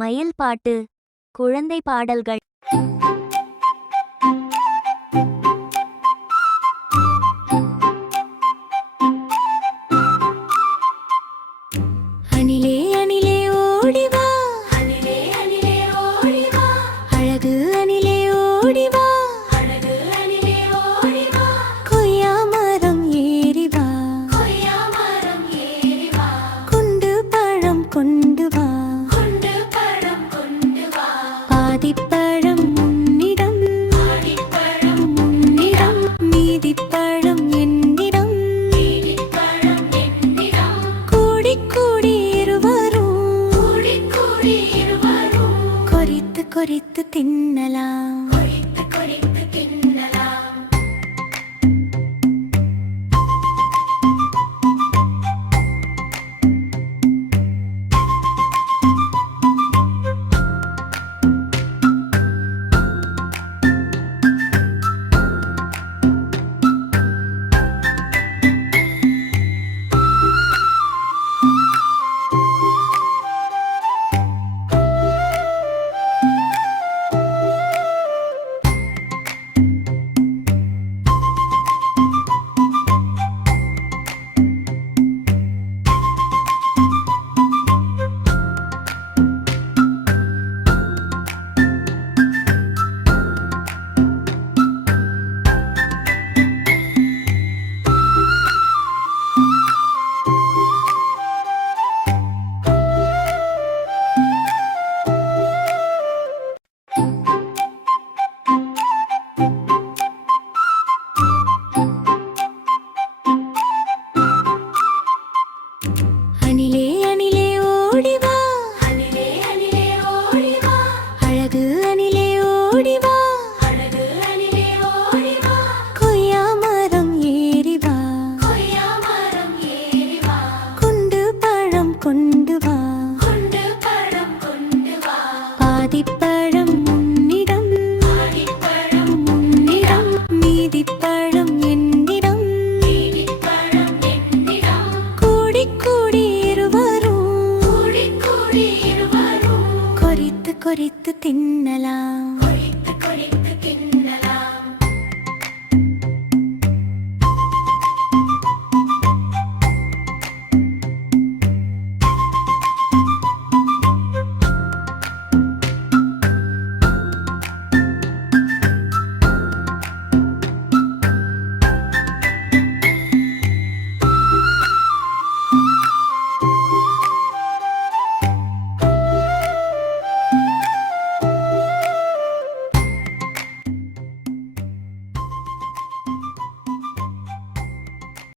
மயில் பாட்டு. குழந்தை பாடல்கள். அணிலே அணிலே ஓடிவா, அணிலே அணிலே ஓடிவா, அழகு அணிலே ஓடிவா, அழகு அணிலே ஓடிவா, கொய்யா மரம் ஏறிவா, கொய்யா மரம் ஏறிவா, குண்டு பழம் கொண்டு வா, குண்டு பழம் கொண்டு வா, பாதிப்பழம் உன்னிடம், பாதிப்பழம் உன்னிடம், மீதிப்பழம் என்னிடம், மீதிப்பழம் என்னிடம், கூடி கூடி இருவரும், கூடி கூடி இருவரும், கொறித்து கொறித்து தின்னலாம், கொறித்து கொறித்து தின்னலாம். அணிலே அணிலே ஓடிவா, அணிலே அணிலே ஓடிவா, அழகு அணிலே ஓடிவா, அழகு அணிலே ஓடிவா, கொய்யா மரம் ஏறிவா, கொய்யா மரம் ஏறிவா, குண்டு பழம் கொண்டு வா, குண்டு பழம் கொண்டு வா, பாதிப்பழம் உன்னிடம், பாதிப்பழம் உன்னிடம், மீதிப்பழம் என்னிடம், மீதிப்பழம் என்னிடம், கூடி கூடி இருவரும், கூடி கூடி இருவரும், கொறித்து கொறித்து தின்னலாம்.